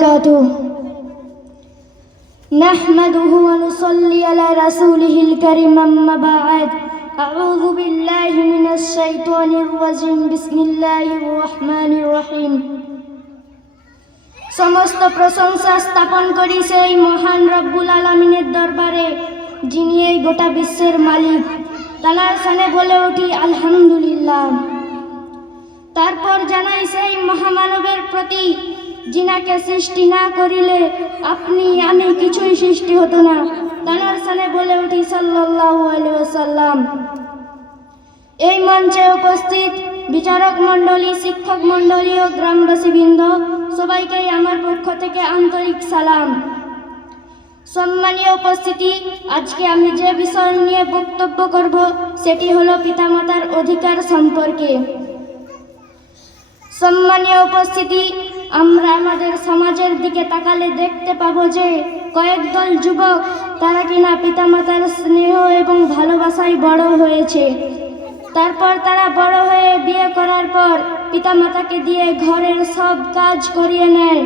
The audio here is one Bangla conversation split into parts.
وبركاته نحمده ونصلي على رسوله الكريم أما بعد أعوذ بالله من الشيطان الرجيم بسم الله الرحمن الرحيم সমস্ত প্রশংসা স্থাপন করি সেই মহান রব্বুল আলামিনের দরবারে যিনি এই গোটা বিশ্বের মালিক। তার শানে বলে উঠি আলহামদুলিল্লাহ। তারপর জানাই সেই মহামানবের প্রতি যিনাকে সৃষ্টি না করিলে আপনি আমি কিছুই সৃষ্টি হতো না। তার শানে বলে উঠি সাল্লাল্লাহু আলাইহি ওয়াসাল্লাম। এই মঞ্চে উপস্থিত বিচারক মণ্ডলী, শিক্ষক মণ্ডলী ও গ্রামবাসীবৃন্দ সবাইকেই আমার পক্ষ থেকে আন্তরিক সালাম। সম্মানীয় উপস্থিতি, আজকে আমি যে বিষয় নিয়ে বক্তব্য করব সেটি হলো পিতামাতার অধিকার সম্পর্কে। সম্মানীয় উপস্থিতি, আমরা আমাদের সমাজের দিকে তাকালে দেখতে পাবো যে কয়েক দল যুবক তারা কিনা পিতামাতার স্নেহ এবং ভালোবাসায় বড় হয়েছে। তারপর তারা বড় হয়ে বিয়ে করার পর পিতামাতাকে দিয়ে ঘরের সব কাজ করিয়ে নেয়,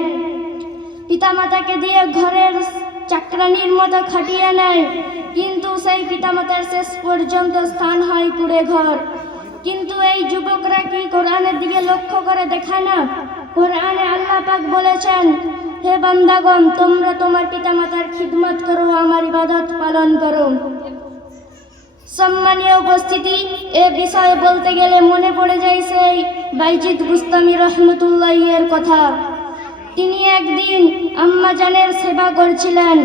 পিতামাতাকে দিয়ে ঘরের চাকরানির মতো খাটিয়ে নেয়, কিন্তু সেই পিতামাতার শেষ পর্যন্ত স্থান হয় কুঁড়ে ঘর। কিন্তু এই যুবকরা কি কোরআনের দিকে লক্ষ্য করে দেখায় না? কোরআনে আল্লাহ পাক বলেছেন, হে বান্দাগণ, তোমরা তোমার পিতামাতার খিদমত করো, আমার ইবাদত পালন করো। সম্মানীয় উপস্থিতি, এ বিষয়ে বলতে গেলে মনে পড়ে যায় সেই বাইজিদ বুস্তামি রহমতুল্লাহের কথা। তিনি একদিন আম্মাজানের সেবা করছিলেন।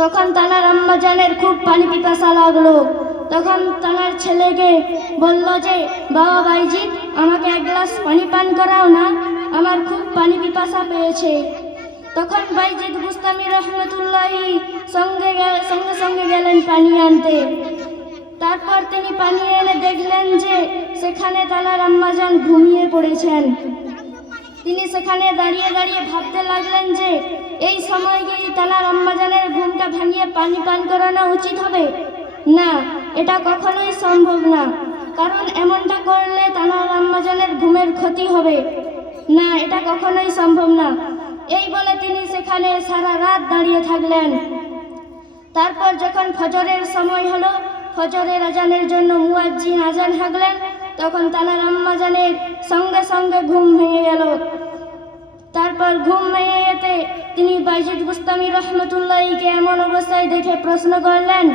তখন তানার আম্মাজানের খুব পানি পিপাসা লাগলো। তখন তানার ছেলেকে বলল যে, বাবা বাইজিদ, আমাকে এক গ্লাস পানি পান করাও না, আমার খুব পানি পিপাসা পেয়েছে। তখন বাইজিদ বুস্তামি রহমতুল্লাহি সঙ্গে সঙ্গে গেলেন পানি আনতে। তারপর তিনি পানি এনে দেখলেন যে সেখানে তানার আম্মাজান ঘুমিয়ে পড়েছেন। তিনি সেখানে দাঁড়িয়ে দাঁড়িয়ে ভাবতে লাগলেন যে এই সময় কি তানার আম্মাজানের ঘুমটা ভাঙিয়ে পানি পান করানো উচিত হবে? না, এটা কখনোই সম্ভব না, কারণ এমনটা করলে তানার আম্মাজানের ঘুমের ক্ষতি হবে। না, এটা কখনোই সম্ভব না। এই বলে তিনি সেখানে সারা রাত দাঁড়িয়ে থাকলেন। তারপর যখন ফজরের সময় হলো, ফজরের আজানের জন্য মুয়াজ্জিন আজান হাঁকলেন, তখন তানার আম্মাজানের সঙ্গে সঙ্গে ঘুম ভেঙে গেল। তারপর ঘুম ভেঙে যেতে তিনি বাইজিদ বুস্তামি রহমতুল্লাহিকে এমন অবস্থায় দেখে প্রশ্ন করলেন,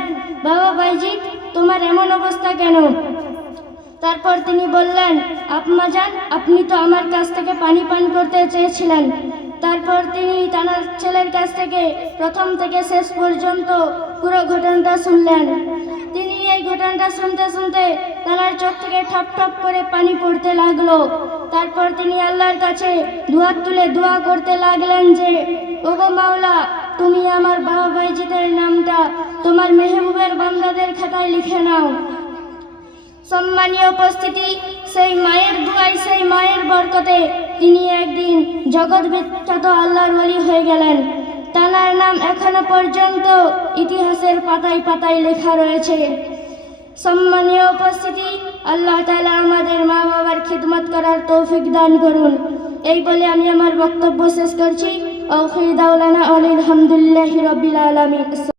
বাবা বাইজিদ, তোমার এমন অবস্থা কেন? তারপর তিনি বললেন, আম্মাজান, আপনি তো আমার কাছ থেকে পানি পান করতে চেয়েছিলেন। তারপর তিনি তানার ছেলের কাছ থেকে প্রথম থেকে শেষ পর্যন্ত পুরো ঘটনাটা শুনলেন। তিনি এই ঘটনাটা শুনতে শুনতে তানার চোখ থেকে ঠপ ঠপ করে পানি পড়তে লাগলো। তারপর তিনি আল্লাহর কাছে দুহাত তুলে দোয়া করতে লাগলেন যে, ওগো মাওলা, তুমি আমার বাবা বাইজিদের নামটা তোমার মেহবুবের বান্দাদের খাতায় লিখে নাও। সম্মানীয় উপস্থিতি, সেই মায়ের দুয়ায়, সেই মায়ের বরকতে তিনি একদিন জগৎ বিখ্যাত আল্লাহর ওলি হয়ে গেলেন। তানার নাম এখনো পর্যন্ত ইতিহাসের পাতায় পাতায় লেখা রয়েছে। সম্মানীয় উপস্থিতি, আল্লাহ তাআলা আমাদের মা বাবার খিদমত করার তৌফিক দান করুন। এই বলে আমি আমার বক্তব্য শেষ করছি। আখির দাওয়ানা আলহামদুলিল্লাহি রাব্বিল আলামিন।